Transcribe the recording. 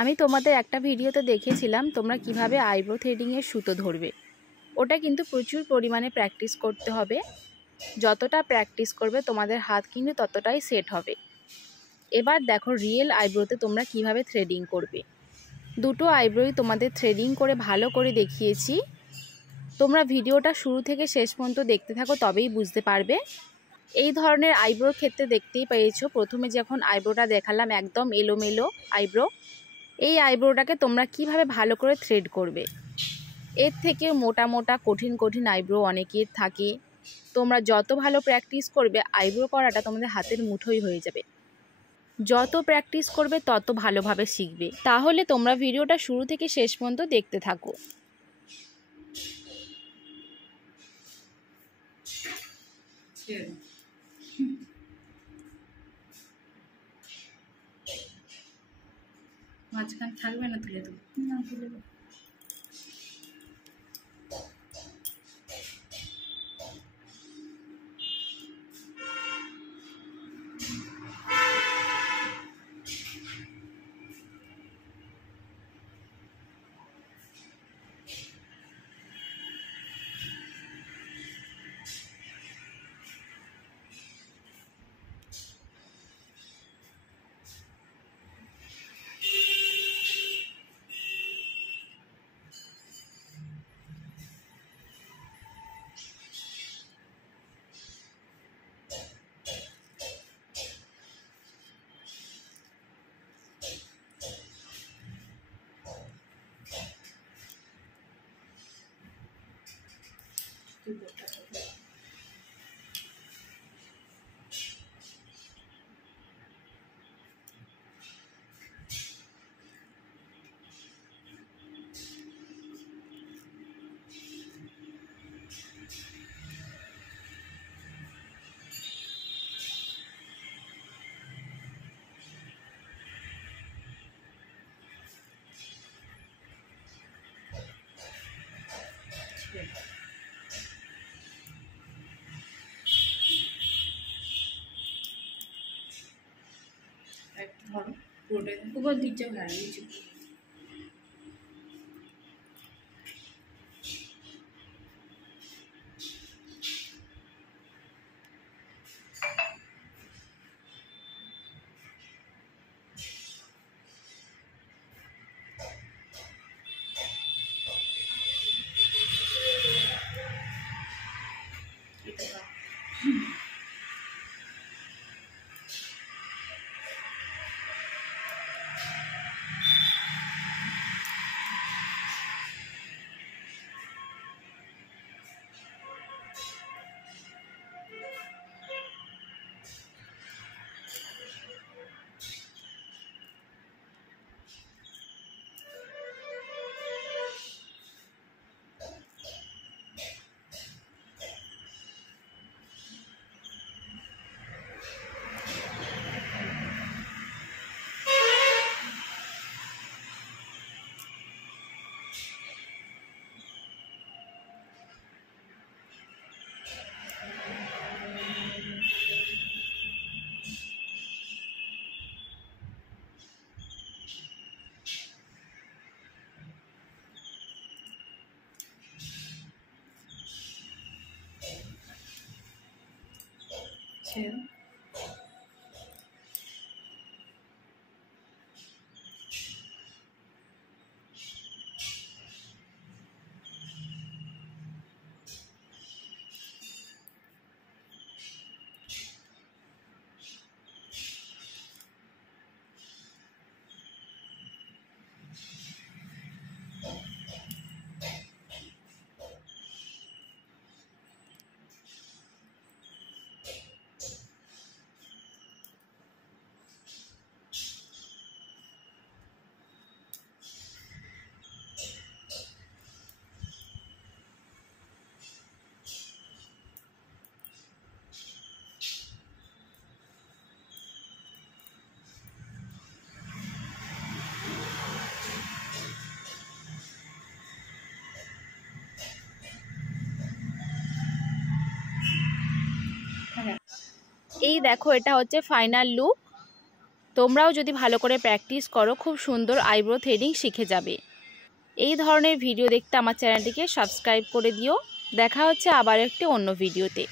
আমি তোমাদের একটা ভিডিওতে দেখেছিলাম তোমরা কিভাবে আইব্রো থ্রেডিংয়ের সুতো ধরবে। ওটা কিন্তু প্রচুর পরিমাণে প্র্যাকটিস করতে হবে। যতটা প্র্যাকটিস করবে তোমাদের হাত কিন্তু ততটাই সেট হবে। এবার দেখো রিয়েল আইব্রোতে তোমরা কিভাবে থ্রেডিং করবে। দুটো আইব্রোই তোমাদের থ্রেডিং করে ভালো করে দেখিয়েছি। তোমরা ভিডিওটা শুরু থেকে শেষ পর্যন্ত দেখতে থাকো, তবেই বুঝতে পারবে। এই ধরনের আইব্রোর ক্ষেত্রে দেখতেই পেয়েছো, প্রথমে যখন আইব্রোটা দেখালাম একদম এলোমেলো আইব্রো। এই আইব্রোটাকে তোমরা কিভাবে ভালো করে থ্রেড করবে। এর থেকে মোটা মোটা কঠিন কঠিন আইব্রো অনেকের থাকে। তোমরা যত ভালো প্র্যাকটিস করবে আইব্রো করাটা তোমাদের হাতের মুঠোই হয়ে যাবে। যত প্র্যাকটিস করবে তত ভালোভাবে শিখবে। তাহলে তোমরা ভিডিওটা শুরু থেকে শেষ পর্যন্ত দেখতে থাকো। মাঝখান থাকবে না, তুলে দেবো না, তুলে দেবো। ধরো পুরোটাই উপর দিচ্ছে, হ্যাঁ নিচে। ছেড়ে এই দেখো, এটা হচ্ছে ফাইনাল লুক। তোমরাও যদি ভালো করে প্র্যাকটিস করো খুব সুন্দর আইব্রো থ্রেডিং শিখে যাবে। এই ধরনের ভিডিও দেখতে আমার চ্যানেলটিকে সাবস্ক্রাইব করে দিও। দেখা হচ্ছে আবার একটি অন্য ভিডিওতে।